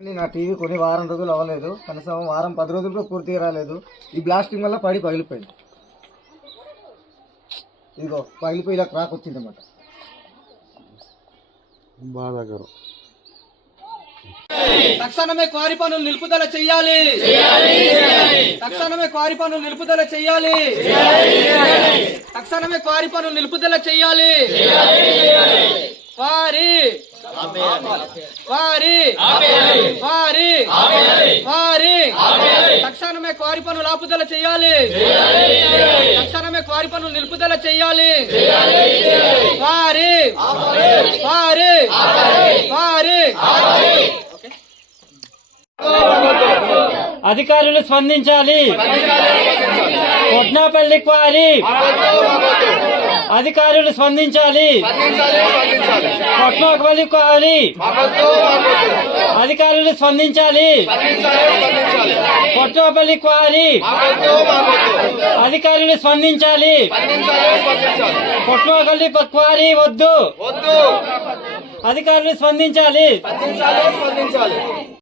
నా టీవీ కొని వారం రోజులు అవ్వలేదు, కనీసం వారం 10 రోజులు కూడా పూర్తిగా రాలేదు. ఈ బ్లాస్టింగ్ వల్ల పగిలిపోయింది. ఇదిగో పగిలిపోయి ఇలా క్రాక్ వచ్చింది అన్నమాట. బాధాకరం. తక్షణమే క్వారీ పనులు నిలుపుదల చెయ్యాలి. తక్షణమే క్వారీ పనులు నిలుపుదల చెయ్యాలి. తక్షణమే క్వారీ పనులు నిలుపుదల చెయ్యాలి. క్వారీ క్వారీ క్వారీ క్వారీ తక్షణమే క్వారీ పనులు ఆపుదల చెయ్యాలి. తక్షణమే క్వారీ పనులు నిలుపుదల చెయ్యాలి. క్వారీ క్వారీ క్వారీ అధికారులు స్పందించాలి. కొట్నాపల్లి క్వారీ అధికారులు స్పందించాలి. కొట్నాపల్లి క్వారీ అధికారులు స్పందించాలి. కొట్నాపల్లి క్వారీ అధికారులు స్పందించాలి. కొట్నాపల్లి క్వారీ వద్దు, అధికారులు స్పందించాలి.